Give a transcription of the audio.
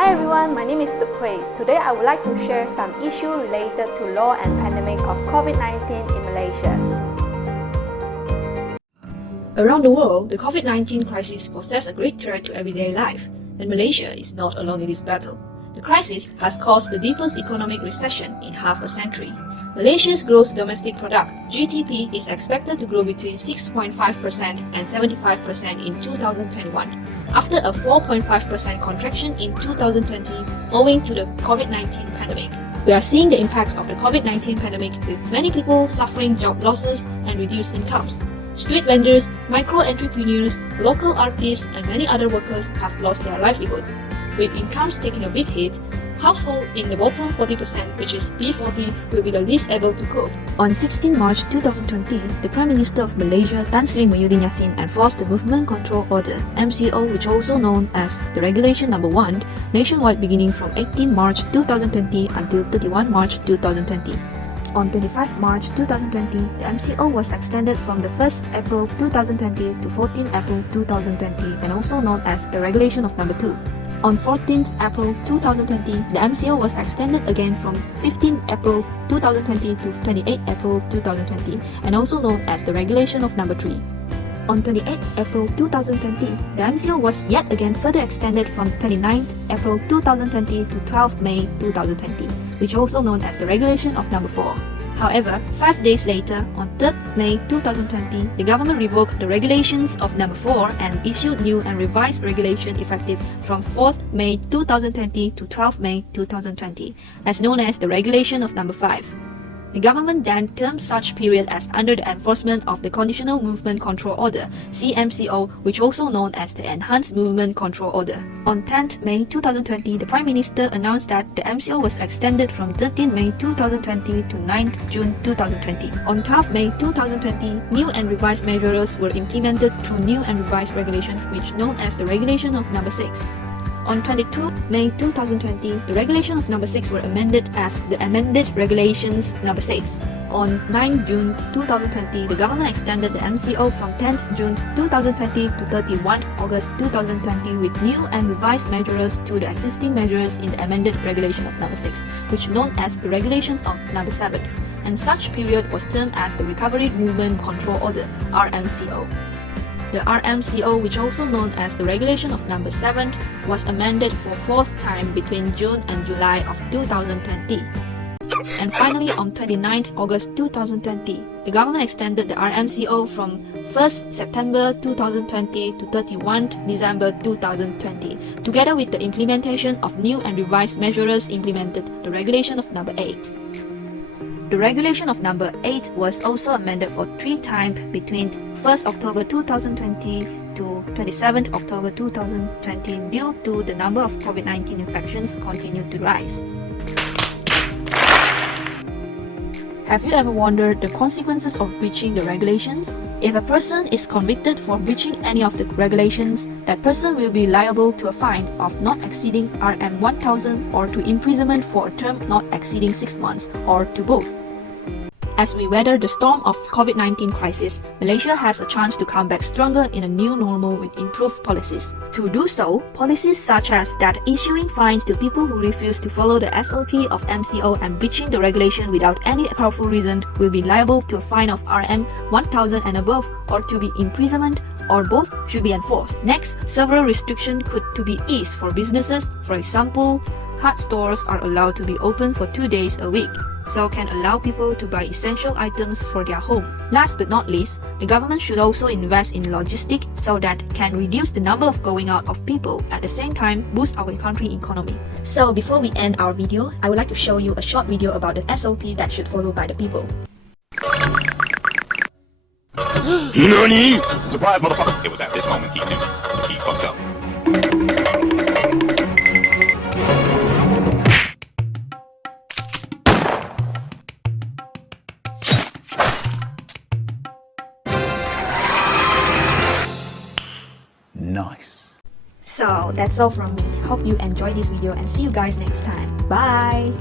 Hi everyone, my name is SUK HUEI. Today I would like to share some issues related to law and pandemic of COVID-19 in Malaysia. Around the world, the COVID-19 crisis poses a great threat to everyday life, and Malaysia is not alone in this battle. The crisis has caused the deepest economic recession in half a century. Malaysia's gross domestic product, GDP, is expected to grow between 6.5% and 75% in 2021, after a 4.5% contraction in 2020 owing to the COVID-19 pandemic. We are seeing the impacts of the COVID-19 pandemic with many people suffering job losses and reduced incomes. Street vendors, micro-entrepreneurs, local artists, and many other workers have lost their livelihoods. With incomes taking a big hit, households in the bottom 40%, which is B40, will be the least able to cope. On 16 March 2020, the Prime Minister of Malaysia, Sri Muhyiddin Yassin, enforced the Movement Control Order, MCO, which also known as the Regulation No. 1, nationwide beginning from 18 March 2020 until 31 March 2020. On 25 March 2020, the MCO was extended from the 1st April 2020 to 14 April 2020 and also known as the Regulation of No. 2. On 14th April 2020, the MCO was extended again from 15 April 2020 to 28 April 2020 and also known as the Regulation of No. 3. On 28 April 2020, the MCO was yet again further extended from 29 April 2020 to 12 May 2020, which also known as the Regulation of No. 4. However, 5 days later, on 3rd May 2020, the government revoked the regulations of No. 4 and issued new and revised regulation effective from 4th May 2020 to 12 May 2020, as known as the Regulation of No. 5. The government then termed such period as under the enforcement of the Conditional Movement Control Order, CMCO, which also known as the Enhanced Movement Control Order. On 10th May 2020, the Prime Minister announced that the MCO was extended from 13 May 2020 to 9th June 2020. On 12 May 2020, new and revised measures were implemented through new and revised regulations, which known as the Regulation of No. 6. On 22 May 2020, the Regulation of No. 6 were amended as the Amended Regulations No. 6. On 9 June 2020, the government extended the MCO from 10th June 2020 to 31 August 2020 with new and revised measures to the existing measures in the Amended Regulation of No. 6, which known as the Regulations of No. 7, and such period was termed as the Recovery Movement Control Order, RMCO. The RMCO, which also known as the Regulation of No. 7, was amended for 4th time between June and July of 2020. And finally, on 29th August 2020, the government extended the RMCO from 1st September 2020 to 31st December 2020, together with the implementation of new and revised measures implemented the Regulation of No. 8. The Regulation of No. 8 was also amended for 3 times between 1st October 2020 to 27th October 2020 due to the number of COVID-19 infections continued to rise. Have you ever wondered the consequences of breaching the regulations? If a person is convicted for breaching any of the regulations, that person will be liable to a fine of not exceeding Rm1,000 or to imprisonment for a term not exceeding 6 months or to both. As we weather the storm of COVID-19 crisis, Malaysia has a chance to come back stronger in a new normal with improved policies. To do so, policies such as that issuing fines to people who refuse to follow the SOP of MCO and breaching the regulation without any powerful reason will be liable to a fine of Rm1,000 and above or to be imprisonment or both should be enforced. Next, several restrictions could to be eased for businesses. For example, hard stores are allowed to be open for 2 days a week, so can allow people to buy essential items for their home. Last but not least, the government should also invest in logistics so that can reduce the number of going out of people, at the same time boost our country economy. So before we end our video, I would like to show you a short video about the SOP that should follow by the people. NANI? Surprise, motherfucker! It was at this moment he knew. He fucked up. Nice. So that's all from me. Hope you enjoyed this video and see you guys next time. Bye!